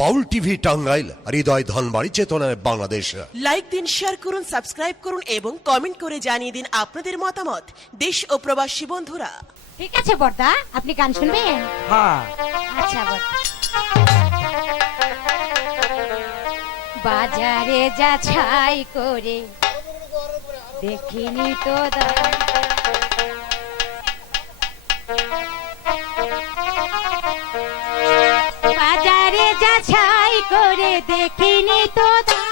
বাউল TV Tangail হৃদয় ধনবাড়ি চেতনায় Bangladesh. Like দিন শেয়ার করুন সাবস্ক্রাইব করুন এবং কমেন্ট করে জানিয়ে দিন আপনাদের মতামত। দেশ ও প্রবাসী বন্ধুরা। ঠিক আছে বর্দা। আপনি গান শুনবেন? হ্যাঁ। আচ্ছা বাজারে যা ছাই করে দেখিনি তো দাম। করে দেখিনি তো দাম।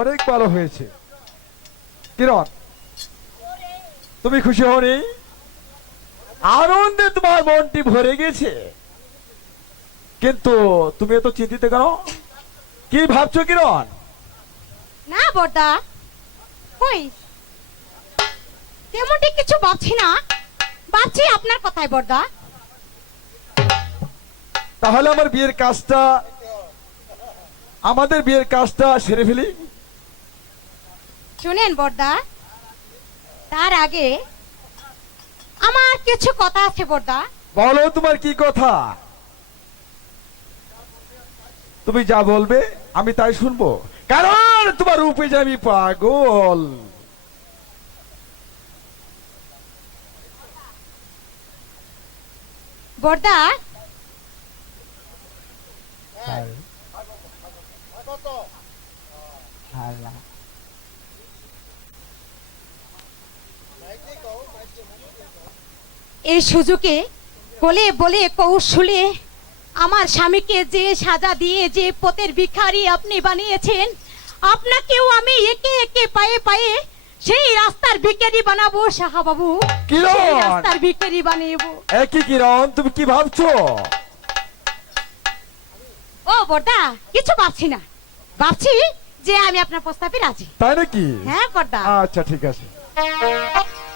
অনেক ভালো হয়েছে। কিরণ তুমি খুশি হনি আনন্দে তোমার মনটি ভরে গেছে। কিন্তু তুমি এত চিন্তিত কেন? কি ভাবছ কিরণ? না বর্দা। কই? তেমনটি কিছু ভাবছি না। ভাবছি আপনার কথাই বর্দা। তাহলে আমার বিয়ের কাজটা আমাদের বিয়ের কাজটা সেরে ফেলি। শুনেন বর্দা তার আগে আমার কিছু কথা আছে বর্দা। বলো তোমার কি কথা? তুমি যা বলবে আমি তাই শুনব। কারণ তোমার রূপে যে আমি পাগল। বর্দা এই সুযোগে বলে বলে কৌশলে আমার স্বামীকে যে সাজা দিয়ে যে পথের ভিখারি আপনি বানিয়েছেন আপনাকেও আমি একে একে পায়ে পায়ে সেই রাস্তার ভিখারি বানাবো সাহাবাবু। কিরণ? রাস্তার ভিখারি বানাবো একই কিরণ তুমি কি ভাবছ? ও বর্দা কিছু ভাবছি না। ভাবছি যে আমি আপনার প্রস্তাবে রাজি। তাই নাকি? হ্যাঁ বর্দা। আচ্ছা ঠিক আছে।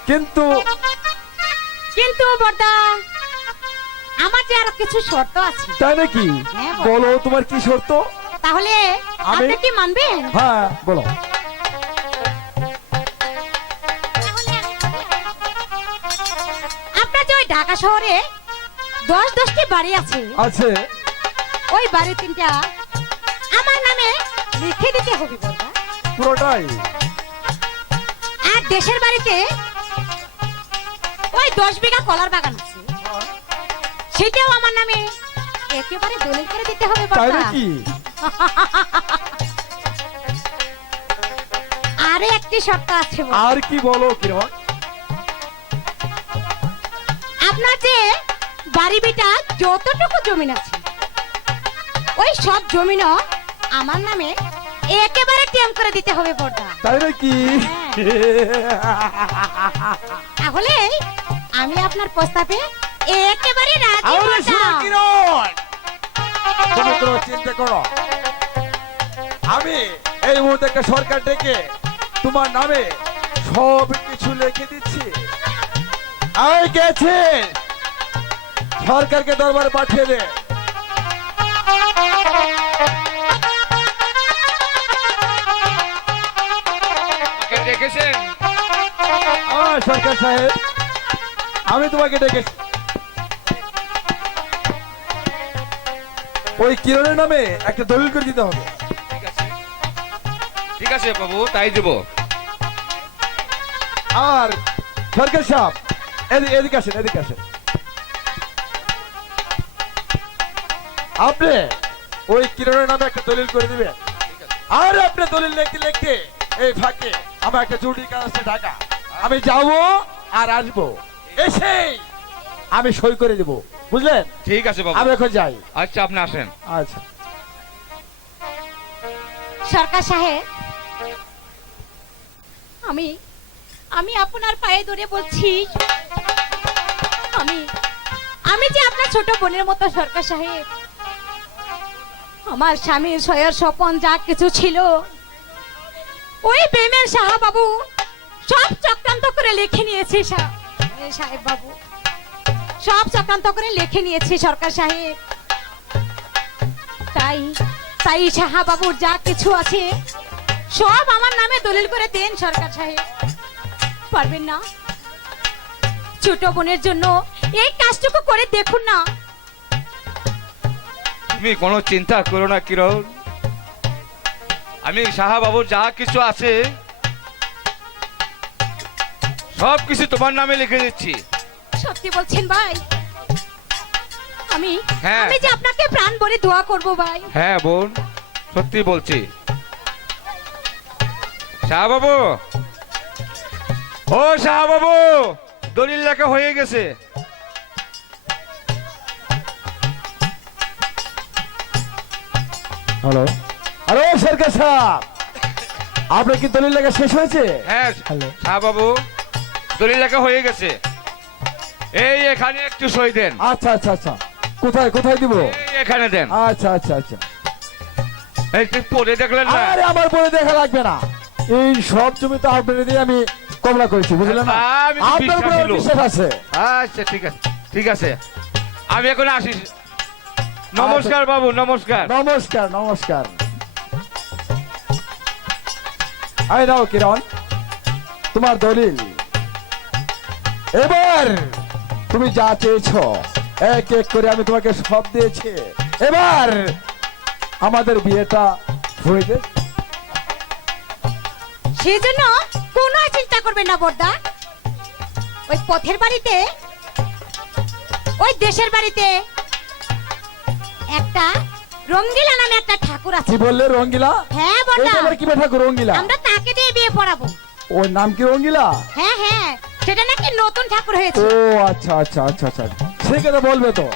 কিন্তু কিন্তু বর্দা আমার যে আরও কিছু শর্ত আছে। তাই নাকি? হ্যাঁ, বলো। বলো তোমার কি শর্ত? তাহলে আমি- আপনি কি মানবেন? হ্যাঁ বলো। আপনার যে ওই ঢাকা শহরে দশ দশটি বাড়ি আছে আছে। ওই বাড়ি তিনটা আমার নামে লিখে দিতে হবে বলবা পুরোটাই? আর দেশের বাড়িতে দশ বিঘা কলার বাগান আছে। সেটাও আমার নামে একেবারে দলিল করে দিতে হবে আরে একটি শর্ত আছে আর কি বলো কিরণ আপনার যে বাড়ি বিটা যতটুকু জমিন আছে ওই সব জমিনও আমার নামে একেবারে টেম করে দিতে হবে বড়দা তাই নাকি? তাহলে আমি আপনার প্রস্তাবে একেবারে রাজি আরে বড়দা। শোনো কিরণ। তুমি কোনো চিন্তা করো। আমি এই মুহূর্তে একটা সরকার ডেকে তোমার নামে সব কিছু লিখে দিচ্ছি। আই গেছে। সরকারকে দরবার পাঠিয়ে দে। দেখেছেন সরকার সাহেব। আমি তোমাকে ডেকেছি ওই কিরণের নামে একটা দলিল করে দিতে হবে। ঠিক আছে। বাবু তাই দেব। আর সরকার সাহেব এদিকে এদিকে আসেন এদিকে আসেন। আপনি ওই কিরণের নামে একটা দলিল করে দিবেন। আর আপনি দলিল লিখতে লিখতে এই ফাঁকে আমার একটা জরুরি কাজ আছে ঢাকা। আমি যাব আর আসব। এসেই আমি সই করে দেব বুঝলেন? ঠিক আছে বাবু। আমি এখন যাই। আচ্ছা আপনি আসেন। আচ্ছা। সরকার সাহেব আমি আমি আপনার পায়ে ধরে বলছি আমি আমি যে আপনার ছোট বোনের মতো সরকার সাহেব আমার স্বামীর সয়ের স্বপন যা কিছু ছিল ওই প্রেমের সাহা বাবু সব চক্রান্ত করে লিখে নিয়েছে সা- সাহেব বাবু। সব চক্রান্ত করে লিখে নিয়েছে সরকার সাহেব। তাই তাই সাহা বাবুর যা কিছু আছে, সব আমার নামে দলিল করে দেন সরকার সাহেব। পারবেন না? ছোট বোনের জন্য এই কাজটুকু করে দেখুন না। তুমি কোনো চিন্তা করো না, কিরণ। আমি সাহা বাবুর যা কিছু আছে সব কিছু তোমার নামে লিখে দিচ্ছি। সত্যি বলছেন ভাই? আমি হ্যাঁ। আমি যে আপনাকে প্রাণ ভরে দোয়া করব ভাই। হ্যাঁ বোন সত্যি বলছি। শাহ বাবু ও শাহ বাবু দলিল লেখা হয়ে গেছে। হ্যালো? হ্যালো সরকার সাহেব আপনার কি দলিল লেখা শেষ হয়েছে? হ্যাঁ হ্যালো। শাহ বাবু দলিল লেখা হয়ে গেছে। এই এখানে একটু সই দেন। আচ্ছা আচ্ছা আচ্ছা। কোথায় কোথায় দিব? এই এখানে দেন। আচ্ছা আচ্ছা আচ্ছা। এই তুই পড়ে দেখলেন না? আরে আমার দেখা লাগবে না। এই সব জমি তো আপনার দিয়ে আমি কমলা করেছি বুঝলেন না? আপনার উপরে। বিশ্বাস আছে। আচ্ছা ঠিক আছে ঠিক আছে। আমি এখন আসি। নমস্কার বাবু নমস্কার। নমস্কার নমস্কার। আই নাও কিরণ। তোমার দলিল। এবার তুমি যা চেয়েছো এক এক করে আমি তোমাকে সব দিয়েছি। এবার আমাদের বিয়েটা হয়ে যাক। সেই জন্য কোনো চিন্তা করবেন না বর্দা। ওই পথের বাড়িতে ওই দেশের বাড়িতে একটা রঙ্গিলা নামে একটা ঠাকুর আছে। কি বললে রঙ্গিলা? হ্যাঁ বর্দা। কি ঠাকুর রঙ্গিলা? আমরা তাকে দিয়ে বিয়ে পড়াবো। ওর নাম কি রঙ্গিলা? হ্যাঁ হ্যাঁ। সেটা নাকি নতুন ঠাকুর হয়েছে? ও আচ্ছা আচ্ছা আচ্ছা আচ্ছা। ঠিক আছে বলবে তো।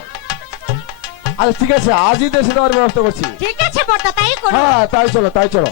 আচ্ছা ঠিক আছে আজই দেশে দেওয়ার ব্যবস্থা করছি। ঠিক আছে বড়দা তাই করো। হ্যাঁ তাই চলো তাই চলো।